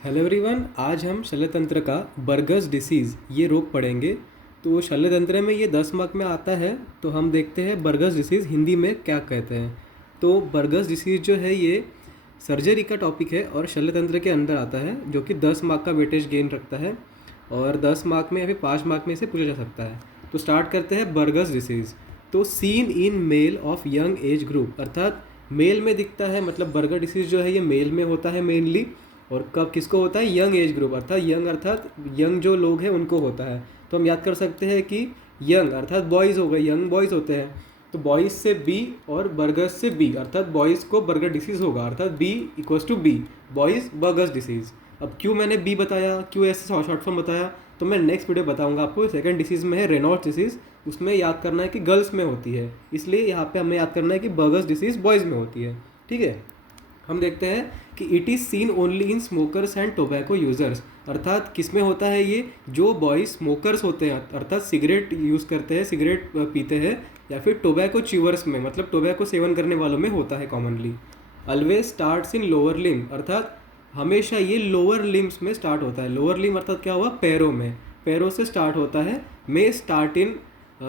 Hello everyone, आज हम शल्यतंत्र का बर्गस डिसीज़ ये रोग पढ़ेंगे। तो शल्यतंत्र में ये 10 मार्क में आता है। तो हम देखते हैं बर्गस डिसीज़ हिंदी में क्या कहते हैं। तो बर्गस डिसीज़ जो है ये सर्जरी का टॉपिक है और शल्यतंत्र के अंदर आता है, जो कि 10 मार्क का वेटेज गेन रखता है और 10 मार्क में या फिर 5 मार्क में इसे पूछा जा सकता है। तो स्टार्ट करते हैं बर्गस डिसीज़। तो seen in male of young age group, अर्थात मेल में दिखता है, मतलब बर्गर डिसीज़ जो है ये मेल में होता है मेनली। और कब किसको होता है? यंग एज ग्रुप, अर्थात यंग जो लोग हैं उनको होता है। तो हम याद कर सकते हैं कि यंग अर्थात बॉयज़ हो गए, यंग बॉयज़ होते हैं। तो बॉयज़ से बी और बर्गस से बी, अर्थात बॉयज़ को बर्गर डिसीज़ होगा, अर्थात B equals to B, boys Buerger's disease. अब क्यों मैंने बी बताया, क्यों ऐसे शॉर्ट फॉर्म बताया, तो मैं नेक्स्ट वीडियो बताऊंगा आपको। सेकंड डिसीज़ में है रेनॉल्ड्स डिसीज़, उसमें याद करना है कि गर्ल्स में होती है, इसलिए यहाँ पे हमें याद करना है कि बर्गस डिसीज़ बॉयज़ में होती है। ठीक है, हम देखते हैं कि it is seen only in smokers and tobacco users, अर्थात किस में होता है ये? जो बॉयज़ स्मोकर्स होते हैं, अर्थात सिगरेट यूज़ करते हैं, सिगरेट पीते हैं, या फिर टोबैको च्यूअर्स में, मतलब टोबैको सेवन करने वालों में होता है commonly. Always starts in lower limb, अर्थात हमेशा ये लोअर लिम्स में स्टार्ट होता है। लोअर लिम अर्थात क्या हुआ? पैरों में, पैरों से स्टार्ट होता है। May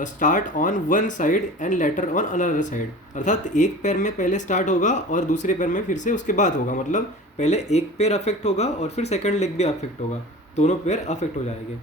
start on one side and later on another side, अर्थात एक पैर में पहले स्टार्ट होगा और दूसरे पैर में फिर से उसके बाद होगा, मतलब पहले एक पैर अफेक्ट होगा और फिर सेकंड लेग भी अफेक्ट होगा, दोनों पैर अफेक्ट हो जाएंगे।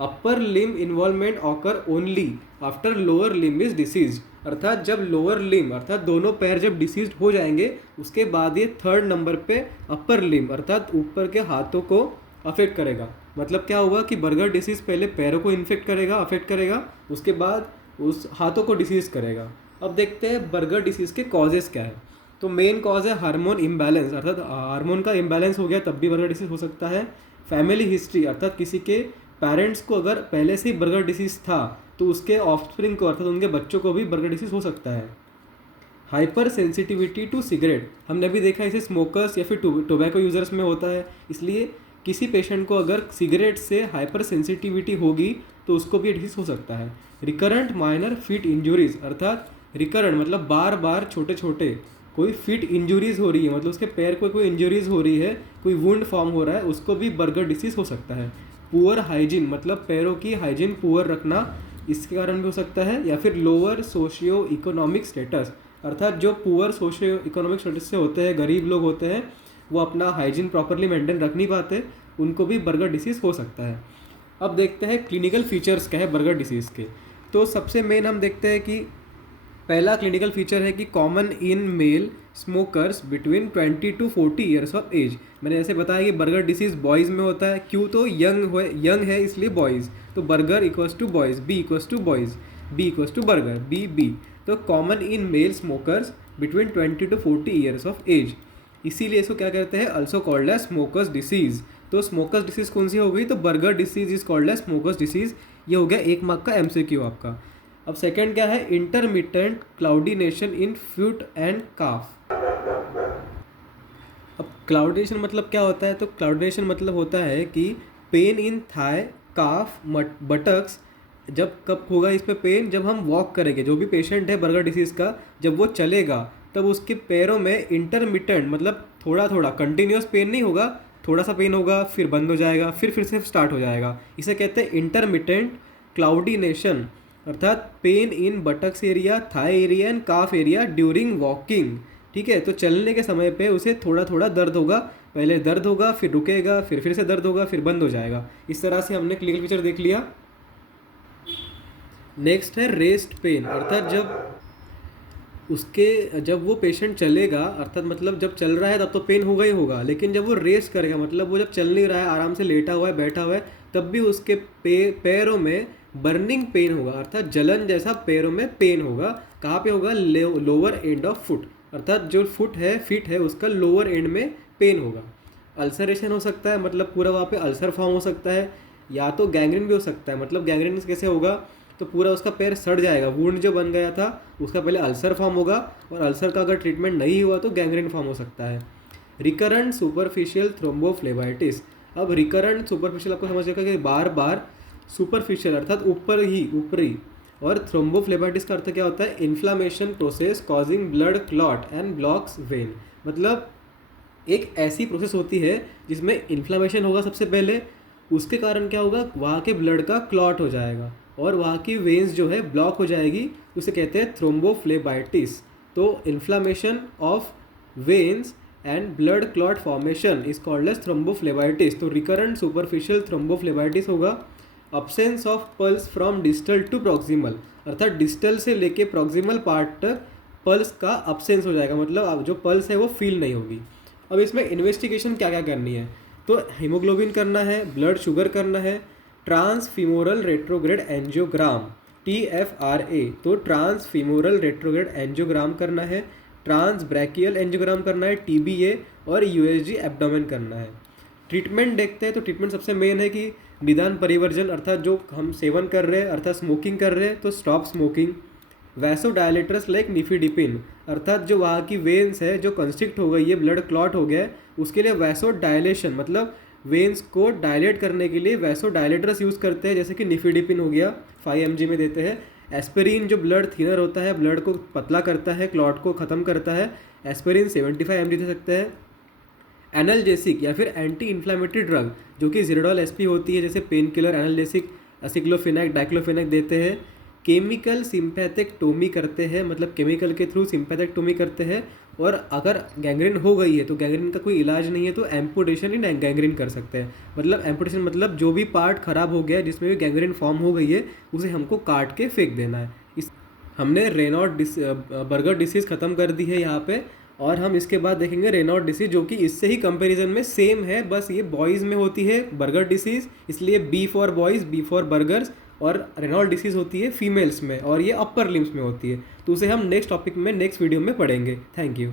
Upper limb involvement occur only after lower limb is disease, अर्थात जब लोअर लिम अर्थात दोनों पैर जब डिसीज हो जाएंगे उसके बाद ये थर्ड नंबर पे अपर लिम अर्थात ऊपर के हाथों को अफेक्ट करेगा। मतलब क्या होगा कि बर्गर डिसीज़ पहले पैरों को इन्फेक्ट करेगा, अफेक्ट करेगा, उसके बाद उस हाथों को डिसीज़ करेगा। अब देखते हैं बर्गर डिसीज़ के कॉजेज़ क्या है। तो मेन कॉज है हार्मोन इम्बैलेंस, अर्थात हार्मोन का इम्बैलेंस हो गया तब भी बर्गर डिसीज़ हो सकता है। फैमिली हिस्ट्री, अर्थात किसी के पेरेंट्स को अगर पहले से ही बर्गर डिसीज़ था तो उसके ऑफस्प्रिंग को अर्थात उनके बच्चों को भी बर्गर डिसीज़ हो सकता है। हाइपर सेंसिटिविटी टू सिगरेट, हमने भी देखा इसे स्मोकर्स या फिर टोबैको यूज़र्स में होता है, इसलिए किसी पेशेंट को अगर सिगरेट से हाइपर सेंसिटिविटी होगी तो उसको भी डिसीज हो सकता है। रिकरेंट माइनर फिट इंजुरीज, अर्थात रिकरेंट मतलब बार बार छोटे छोटे कोई फिट इंजुरीज हो रही है, मतलब उसके पैर को कोई इंजुरीज हो रही है, कोई वुंड फॉर्म हो रहा है, उसको भी बर्गर डिसीज हो सकता है। पुअर हाइजीन मतलब पैरों की हाइजीन पुअर रखना, इसके कारण भी हो सकता है। या फिर लोअर सोशियो इकोनॉमिक स्टेटस, अर्थात जो पुअर सोशियो इकोनॉमिक स्टेटस से होते हैं, गरीब लोग होते हैं, वो अपना हाइजीन प्रॉपरली मेंटेन रख नहीं पाते, उनको भी बर्गर डिसीज़ हो सकता है। अब देखते हैं क्लिनिकल फीचर्स क्या है बर्गर डिसीज़ के। तो सबसे मेन हम देखते हैं कि पहला क्लिनिकल फीचर है कि common in male smokers between 20 to 40 years of age. मैंने ऐसे बताया कि बर्गर डिसीज़ बॉयज़ में होता है, क्यों? तो यंग है इसलिए बॉयज़। तो Buerger equals to boys, B equals to boys, B equals to Buerger, B B. तो common in male smokers between 20 to 40 years of age, इसीलिए इसको क्या कहते हैं? Also called as smokers disease. तो स्मोकर्स डिसीज़ कौन सी हो गई? तो Buerger disease is called as smokers disease. ये हो गया 1 मार्क का एमसीक्यू आपका। अब सेकंड क्या है? इंटरमिटेंट क्लाउडिनेशन इन फुट एंड काफ। अब क्लाउडिनेशन मतलब क्या होता है? तो क्लाउडिनेशन मतलब होता है कि pain in thigh, calf, buttocks. जब कब होगा इसमें पेन? जब हम वॉक करेंगे, जो भी पेशेंट है बर्गर डिसीज़ का, जब वो चलेगा तब उसके पैरों में इंटरमिटेंट मतलब थोड़ा थोड़ा, कंटिन्यूस पेन नहीं होगा, थोड़ा सा पेन होगा, फिर बंद हो जाएगा, फिर से स्टार्ट हो जाएगा। इसे कहते हैं इंटरमिटेंट क्लाउडिनेशन, अर्थात pain in buttocks area, thigh area and calf area during walking. ठीक है, तो चलने के समय पे उसे थोड़ा थोड़ा दर्द होगा, पहले दर्द होगा, फिर रुकेगा, फिर से दर्द होगा, फिर बंद हो जाएगा। इस तरह से हमने क्लिनिकल फीचर देख लिया। नेक्स्ट है रेस्ट पेन, अर्थात जब वो पेशेंट चलेगा, अर्थात मतलब जब चल रहा है तब तो पेन होगा ही होगा, लेकिन जब वो रेस्ट करेगा, मतलब वो जब चल नहीं रहा है, आराम से लेटा हुआ है, बैठा हुआ है, तब भी उसके पैरों में बर्निंग पेन होगा, अर्थात जलन जैसा पैरों में पेन होगा। कहाँ पे होगा? लोअर एंड ऑफ फुट, अर्थात जो फीट है उसका लोअर एंड में पेन होगा। अल्सरेशन हो सकता है, मतलब पूरा वहाँ पे अल्सर फॉर्म हो सकता है, या तो गैंग्रीन भी हो सकता है। मतलब गैंग्रीन कैसे होगा? तो पूरा उसका पैर सड़ जाएगा, वुंड जो बन गया था उसका पहले अल्सर फॉर्म होगा, और अल्सर का अगर ट्रीटमेंट नहीं हुआ तो गैंग्रीन फॉर्म हो सकता है। रिकरेंट सुपरफिशियल थ्रोम्बोफ्लेबाइटिस, अब रिकरेंट सुपरफिशियल आपको समझ आएगा कि बार बार, सुपरफिशियल अर्थात ऊपरी, और थ्रोम्बोफ्लेबाइटिस का अर्थ क्या होता है? Inflammation process causing blood clot and blocks when, मतलब एक ऐसी प्रोसेस होती है जिसमें इन्फ्लामेशन होगा सबसे पहले, उसके कारण क्या होगा, वहाँ के ब्लड का क्लॉट हो जाएगा और वहाँ की वेन्स जो है ब्लॉक हो जाएगी, उसे कहते हैं थ्रोम्बोफ्लेबाइटिस। तो inflammation of veins and blood clot formation is called as thrombophlebitis. तो रिकरेंट सुपरफिशियल थ्रोम्बोफ्लेबाइटिस होगा। Absence of pulse from distal to proximal, अर्थात डिस्टल से लेके प्रॉक्सिमल पार्ट तक पल्स का अब्सेंस हो जाएगा, मतलब अब जो पल्स है वो फील नहीं होगी। अब इसमें इन्वेस्टिगेशन क्या क्या करनी है, तो हीमोग्लोबिन करना है, ब्लड शुगर करना है, ट्रांसफीमोरल रेट्रोग्रेड एंजियोग्राम TFRA, तो ट्रांसफीमोरल रेट्रोग्रेड एंजियोग्राम करना है, ट्रांस ब्रैकियल एंजियोग्राम करना है TBA, और USG एब्डोमेन करना है। ट्रीटमेंट देखते हैं, तो ट्रीटमेंट सबसे मेन है कि निदान परिवर्जन, अर्थात जो हम सेवन कर रहे हैं अर्थात स्मोकिंग कर रहे हैं तो स्टॉप स्मोकिंग। वैसोडायलेटर्स लाइक निफिडिपिन, अर्थात जो वहाँ की वेन्स है जो कंस्ट्रिक्ट हो गई है, ब्लड क्लॉट हो गया है, उसके लिए वैसोडायलेशन मतलब वेन्स को डायलेट करने के लिए वैसोडायलेटर्स यूज़ करते हैं, जैसे कि निफिडिपिन हो गया 5 mg में देते हैं। एस्पिरिन जो ब्लड थिनर होता है, ब्लड को पतला करता है, क्लॉट को ख़त्म करता है, एस्पिरिन 75 mg दे सकते हैं। एनाल्जेसिक या फिर एंटी इन्फ्लामेटरी ड्रग जो कि ज़िरोडॉल SP होती है, जैसे pain killer analgesic aceclofenac diclofenac देते हैं। केमिकल सिंपैथेक्टोमी करते हैं, मतलब केमिकल के थ्रू सिंपैथेक्टोमी करते हैं। और अगर गैंग्रीन हो गई है तो गैंग्रीन का कोई इलाज नहीं है तो एम्पुटेशन इन गैंग्रीन कर सकते हैं। मतलब एम्पुटेशन मतलब जो भी पार्ट ख़राब हो गया है जिसमें भी गैंग्रीन फॉर्म हो गई है उसे हमको काट के फेंक देना है। इस हमने बर्गर डिसीज़ ख़त्म कर दी है यहाँ पे, और हम इसके बाद देखेंगे रेनॉल्ड डिसीज़, जो कि इससे ही कंपैरिजन में सेम है, बस ये बॉयज़ में होती है बर्गर डिसीज़, इसलिए B for boys, B for burgers, और रेनॉल्ड डिसीज़ होती है फीमेल्स में और ये अपर लिम्स में होती है। तो उसे हम नेक्स्ट टॉपिक में नेक्स्ट वीडियो में पढ़ेंगे। Thank you.